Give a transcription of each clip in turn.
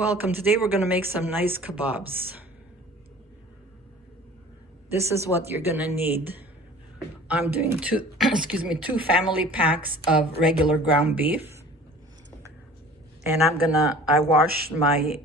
Welcome. Today we're going to make some nice kebabs. This is what you're going to need. I'm doing two family packs of regular ground beef. And I washed my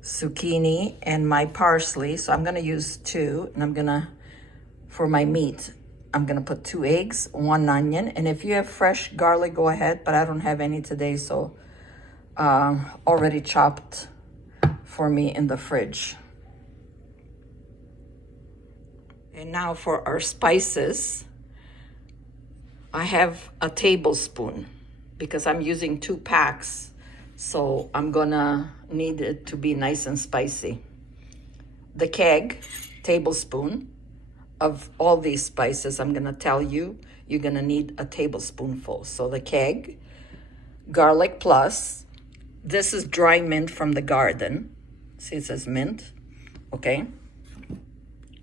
zucchini and my parsley. So I'm going to use two. And for my meat, I'm going to put 2 eggs, 1 onion. And if you have fresh garlic, go ahead. But I don't have any today, so already chopped for me in the fridge. And now for our spices, I have a tablespoon because I'm using 2 packs, so I'm gonna need it to be nice and spicy. The keg, tablespoon of all these spices, I'm gonna tell you, you're gonna need a tablespoonful. So the keg, garlic plus, this is dry mint from the garden. See, it says mint, okay?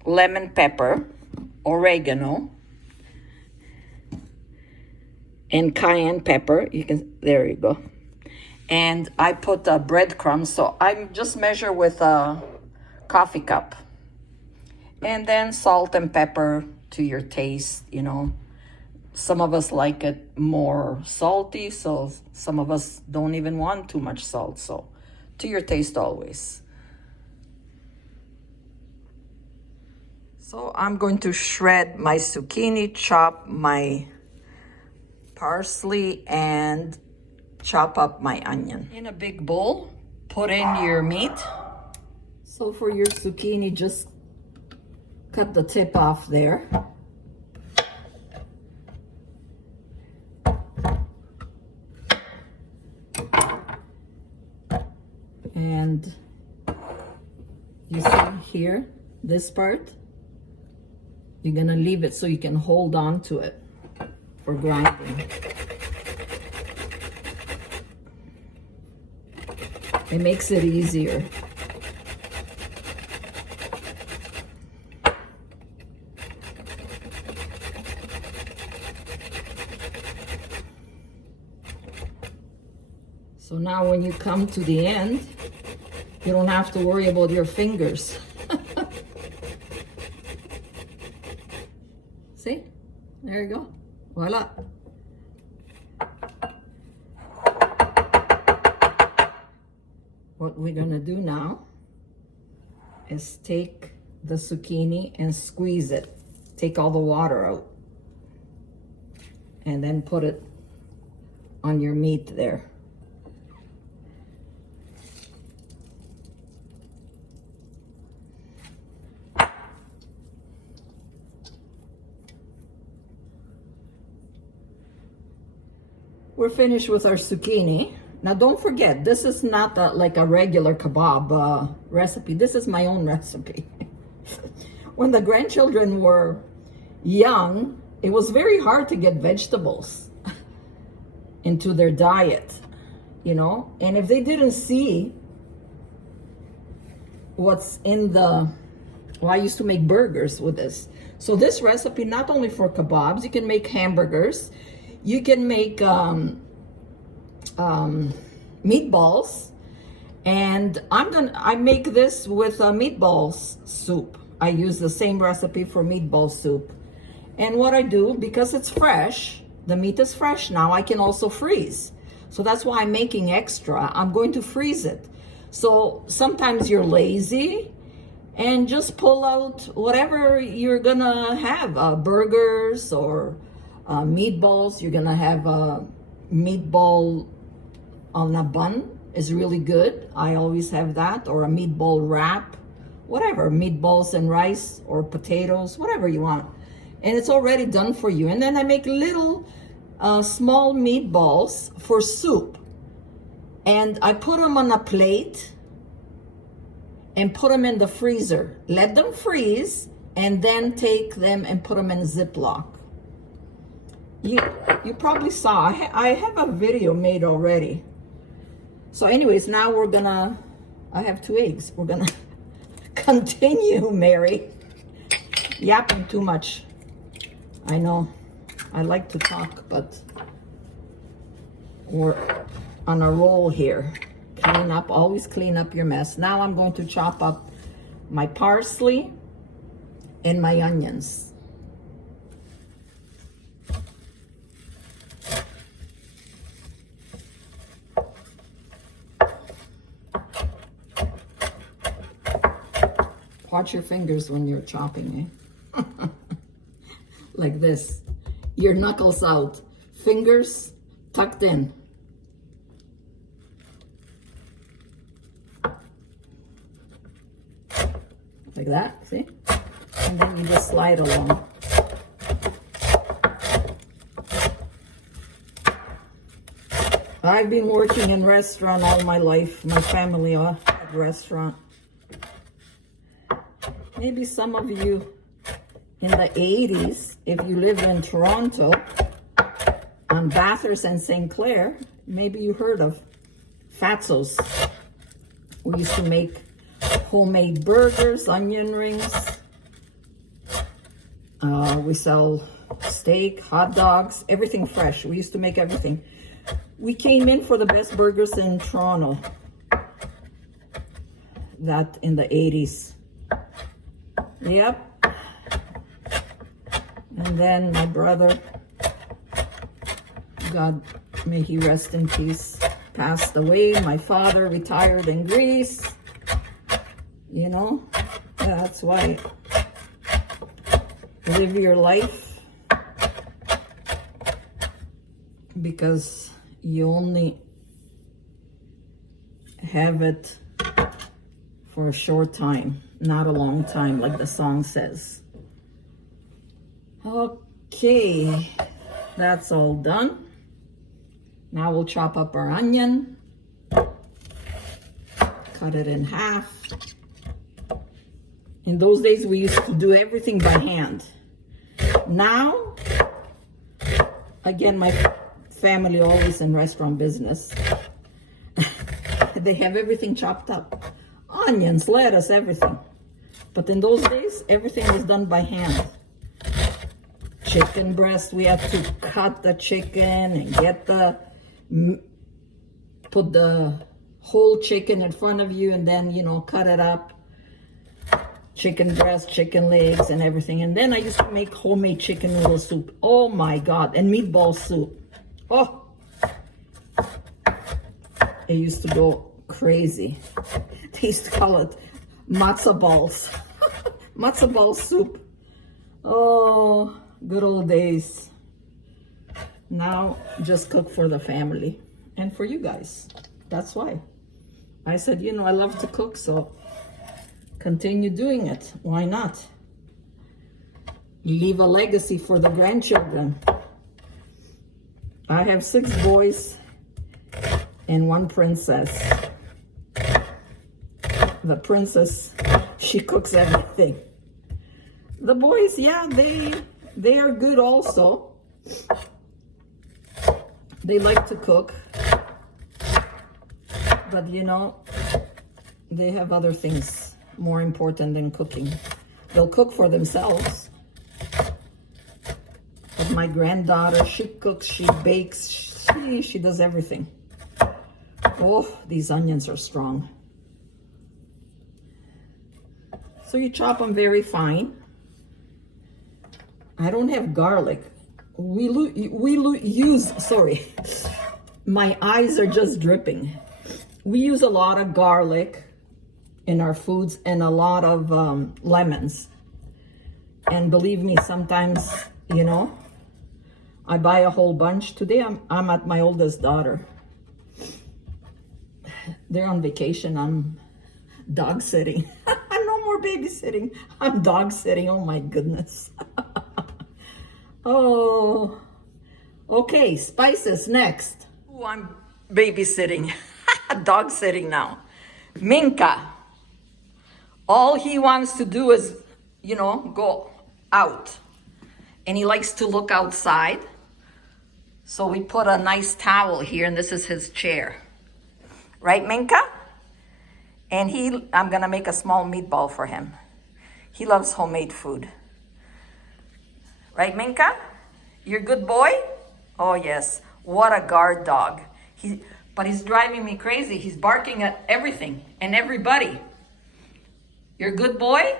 Lemon pepper, oregano, and cayenne pepper. There you go. And I put breadcrumbs, so I just measure with a coffee cup. And then salt and pepper to your taste, you know. Some of us like it more salty, so some of us don't even want too much salt. So to your taste always. So I'm going to shred my zucchini, chop my parsley, and chop up my onion. In a big bowl, put in your meat. So for your zucchini, just cut the tip off there. And you see here, this part, you're gonna leave it so you can hold on to it for grinding. It makes it easier. So now when you come to the end, you don't have to worry about your fingers. See? There you go. Voila. What we're gonna do now is take the zucchini and squeeze it. Take all the water out. And then put it on your meat there. We're finished with our zucchini. Now don't forget, this is not like a regular kebab recipe. This is my own recipe. When the grandchildren were young, it was very hard to get vegetables into their diet, you know? And if they didn't see what's in well, I used to make burgers with this. So this recipe, not only for kebabs, you can make hamburgers, you can make meatballs, and I make this with meatballs soup. I use the same recipe for meatball soup. And what I do, because it's fresh, the meat is fresh now, I can also freeze. So that's why I'm making extra. I'm going to freeze it. So sometimes you're lazy and just pull out whatever you're gonna have, burgers or meatballs. You're gonna have a meatball on a bun is really good. I always have that, or a meatball wrap, whatever, meatballs and rice or potatoes, whatever you want. And it's already done for you. And then I make little small meatballs for soup. And I put them on a plate and put them in the freezer. Let them freeze and then take them and put them in Ziploc. You probably saw, I have a video made already. So anyways, now I have 2 eggs. We're gonna continue, Mary. Yapping too much. I know, I like to talk, but we're on a roll here. Clean up, always clean up your mess. Now I'm going to chop up my parsley and my onions. Watch your fingers when you're chopping, eh? Like this. Your knuckles out. Fingers tucked in. Like that, see? And then you just slide along. I've been working in restaurant all my life. My family are at restaurant. Maybe some of you in the 80s, if you live in Toronto, on Bathurst and St. Clair, maybe you heard of Fatso's. We used to make homemade burgers, onion rings. We sell steak, hot dogs, everything fresh. We used to make everything. We came in for the best burgers in Toronto. That in the 80s. Yep. And then my brother, God may he rest in peace, passed away. My father retired in Greece. You know, that's why live your life, because you only have it for a short time, not a long time, like the song says. Okay, that's all done. Now we'll chop up our onion, cut it in half. In those days, we used to do everything by hand. Now, again, my family always in restaurant business. They have everything chopped up. Onions, lettuce, everything. But in those days, everything was done by hand. Chicken breast, we had to cut the chicken and get put the whole chicken in front of you and then, you know, cut it up. Chicken breast, chicken legs, and everything. And then I used to make homemade chicken noodle soup. Oh my God. And meatball soup. Oh. It used to go crazy. They used to call it matzo balls. Matzo ball soup. Oh, good old days. Now, just cook for the family and for you guys. That's why. I said, you know, I love to cook, so continue doing it. Why not? Leave a legacy for the grandchildren. I have 6 boys and 1 princess. The princess, she cooks everything. The boys, yeah, they are good also. They like to cook. But you know, they have other things more important than cooking. They'll cook for themselves. But my granddaughter, she cooks, she bakes, she does everything. Oh, these onions are strong. So you chop them very fine. I don't have garlic. We use, sorry, my eyes are just dripping. We use a lot of garlic in our foods and a lot of lemons. And believe me, sometimes, you know, I buy a whole bunch. Today I'm at my oldest daughter. They're on vacation. I'm dog sitting. No more babysitting. I'm dog sitting. Oh my goodness. Oh, okay. Spices next. Oh, I'm babysitting. Dog sitting now. Minka. All he wants to do is, you know, go out. And he likes to look outside. So we put a nice towel here, and this is his chair. Right, Minka? And I'm gonna make a small meatball for him. He loves homemade food. Right, Minka? You're a good boy? Oh yes, what a guard dog. but he's driving me crazy. He's barking at everything and everybody. You're a good boy?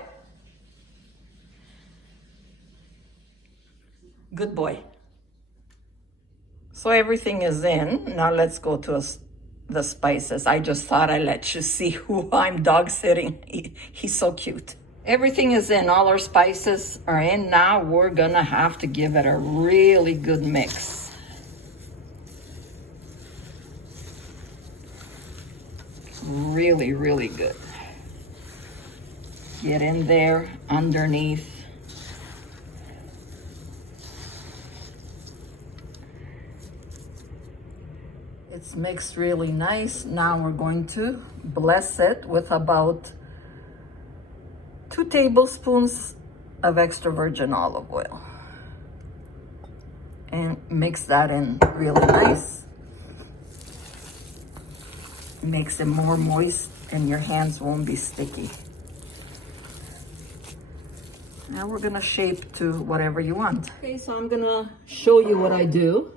Good boy. So everything is in. Now let's go to the spices. I just thought I'd let you see who I'm dog sitting. He's so cute. Everything is in. All our spices are in. Now we're gonna have to give it a really good mix. Really, really good. Get in there underneath. It's mixed really nice. Now we're going to bless it with about 2 tablespoons of extra virgin olive oil. And mix that in really nice. Makes it more moist and your hands won't be sticky. Now we're gonna shape to whatever you want. Okay, so I'm gonna show you what I do.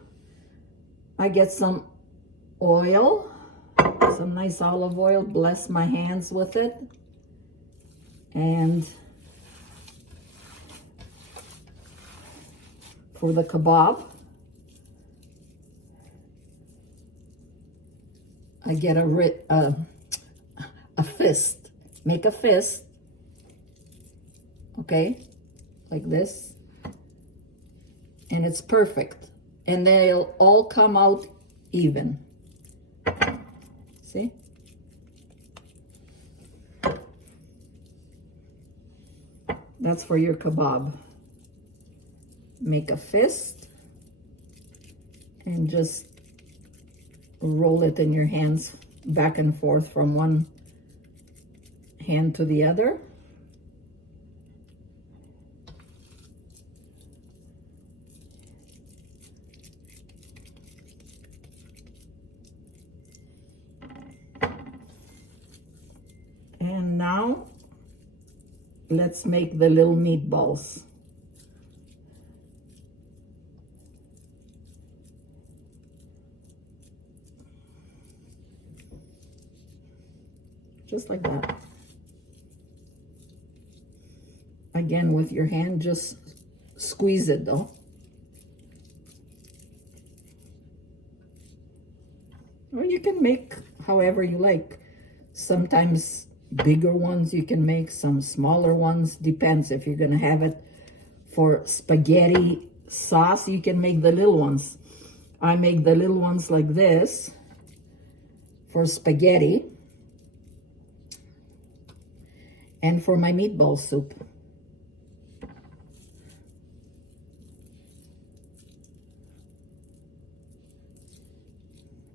I get some oil, some nice olive oil, bless my hands with it. And for the kebab, I get a fist. Make a fist, okay, like this, and it's perfect. And they'll all come out even. See? That's for your kebab. Make a fist and just roll it in your hands back and forth from one hand to the other. And now let's make the little meatballs. Just like that. Again, with your hand, just squeeze it though. Or you can make however you like. Sometimes bigger ones you can make, some smaller ones. Depends if you're gonna have it for spaghetti sauce, you can make the little ones. I make the little ones like this for spaghetti and for my meatball soup.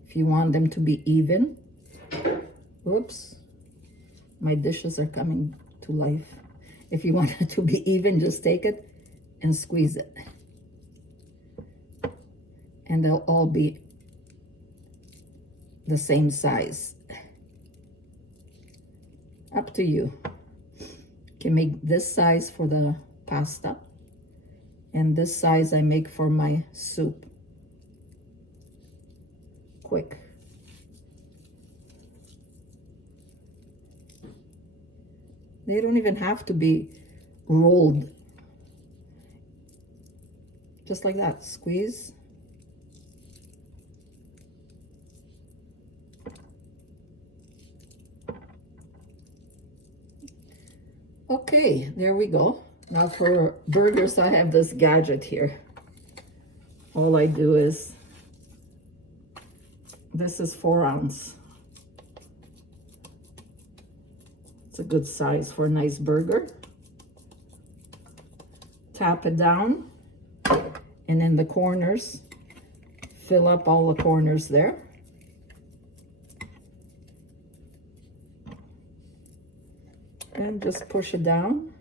If you want them to be even, oops, my dishes are coming to life. If you want it to be even, just take it and squeeze it. And they'll all be the same size. Up to you. You can make this size for the pasta, and this size I make for my soup. Quick. They don't even have to be rolled. Just like that, squeeze. Okay, there we go. Now for burgers, I have this gadget here. All I do is, this is 4 ounce. It's a good size for a nice burger. Tap it down, and in the corners, fill up all the corners there. And just push it down,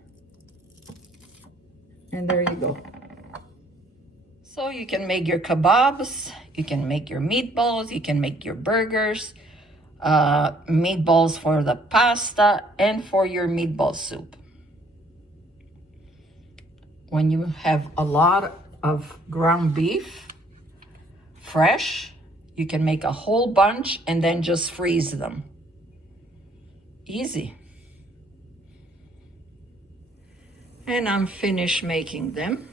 and there you go. So you can make your kebabs, you can make your meatballs, you can make your burgers, meatballs for the pasta, and for your meatball soup. When you have a lot of ground beef, fresh, You can make a whole bunch and then just freeze them. Easy. And I'm finished making them.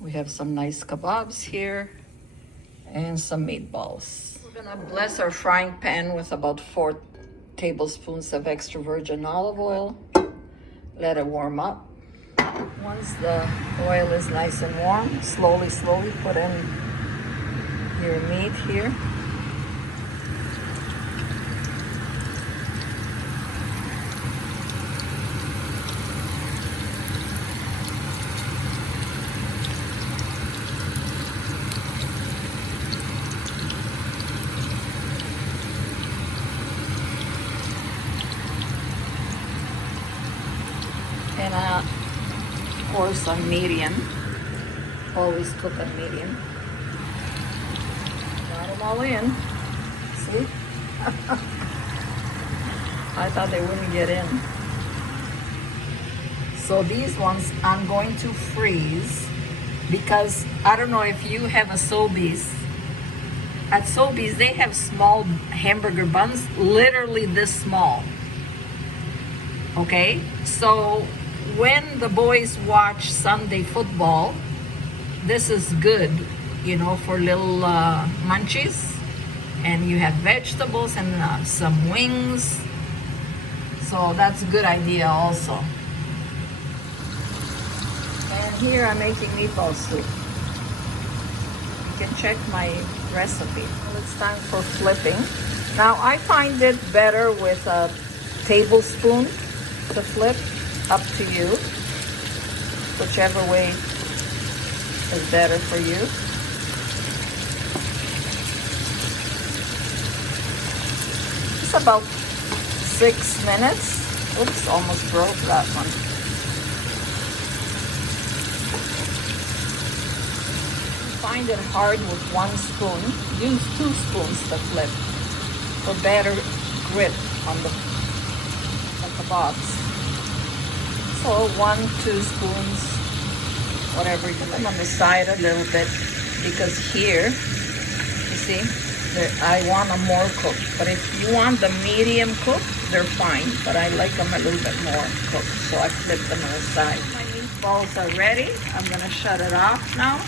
We have some nice kebabs here and some meatballs. We're gonna bless our frying pan with about 4 tablespoons of extra virgin olive oil. Let it warm up. Once the oil is nice and warm, slowly put in your meat here. And of course on medium. Always cook on medium. Got them all in. See? I thought they wouldn't get in. So these ones I'm going to freeze because I don't know if you have a Sobeys. At Sobeys, they have small hamburger buns, literally this small. Okay? So when the boys watch Sunday football, this is good, you know, for little munchies. And you have vegetables and some wings. So that's a good idea also. And here I'm making meatball soup. You can check my recipe. Well, it's time for flipping. Now I find it better with a tablespoon to flip. Up to you, whichever way is better for you. It's about 6 minutes. Oops, almost broke that one. Find it hard with 1 spoon. Use 2 spoons to flip for better grip on the kebabs. So 1-2 spoons, whatever. Put them on the side a little bit because here, you see, I want them more cooked. But if you want them medium cooked, they're fine. But I like them a little bit more cooked, so I flip them on the side. My meatballs are ready. I'm gonna shut it off now,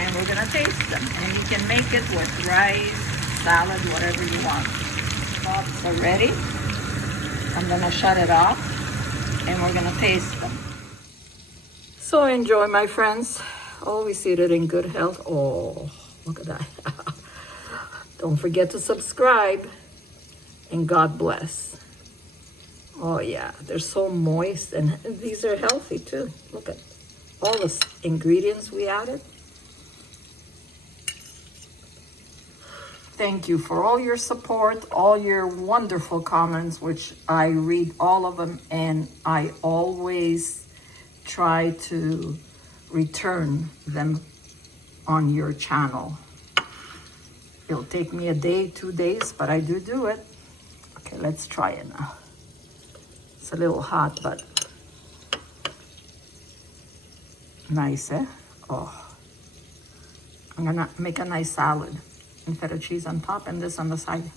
and we're gonna taste them. And you can make it with rice, salad, whatever you want. Kebabs are ready. I'm gonna shut it off. And we're gonna taste them. So enjoy, my friends. Always eat it in good health. Oh, look at that. Don't forget to subscribe. And God bless. Oh yeah, they're so moist and these are healthy too. Look at all the ingredients we added. Thank you for all your support, all your wonderful comments, which I read all of them, and I always try to return them on your channel. It'll take me a day, 2 days, but I do it. Okay, let's try it now. It's a little hot, but nice, eh? Oh, I'm gonna make a nice salad. And feta cheese on top and this on the side.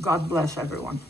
God bless everyone.